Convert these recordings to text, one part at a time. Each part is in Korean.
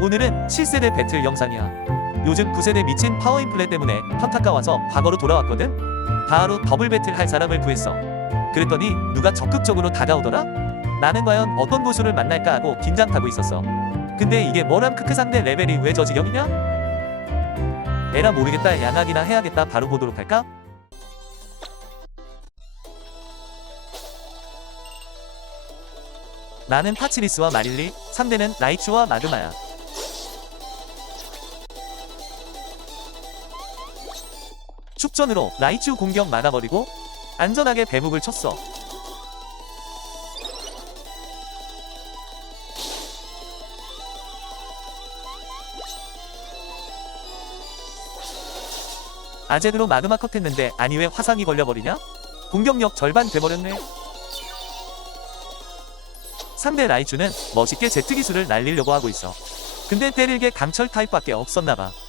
오늘은 7세대 배틀 영상이야. 요즘 9세대 미친 파워인플레 때문에 현타가 와서 과거로 돌아왔거든? 바로 더블 배틀 할 사람을 구했어. 그랬더니 누가 적극적으로 다가오더라? 나는 과연 어떤 고수를 만날까 하고 긴장 타고 있었어. 근데 이게 뭐람 크크 상대 레벨이 왜 저 지경이냐? 에라 모르겠다 양악이나 해야겠다 바로 보도록 할까? 나는 파치리스와 마릴리, 상대는 라이츄와 마그마야. 축전으로 라이츄 공격 막아버리고 안전하게 배목을 쳤어. 아제드로 마그마 컷했는데 아니 왜 화상이 걸려버리냐? 공격력 절반 돼버렸네. 상대 라이츄는 멋있게 제트 기술을 날리려고 하고 있어. 근데 때릴 게 강철 타입밖에 없었나봐.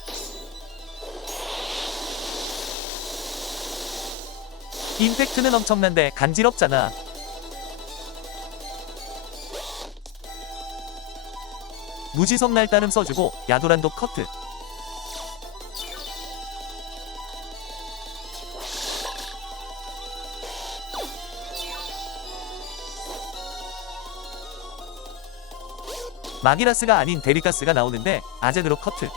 임팩트는 엄청난데 간지럽잖아. 무지성 날 따름 써주고 야도란도 커트. 마기라스가 아닌 데리카스가 나오는데 아제드로 커트.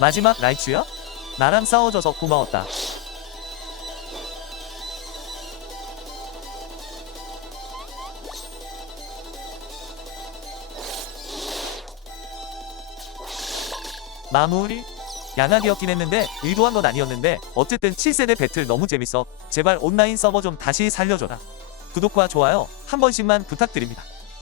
마지막 라이츄야? 나랑 싸워줘서 고마웠다. 마무리 양악이었긴 했는데 의도한 건 아니었는데 어쨌든 7세대 배틀 너무 재밌어 제발 온라인 서버 좀 다시 살려줘라 구독과 좋아요 한 번씩만 부탁드립니다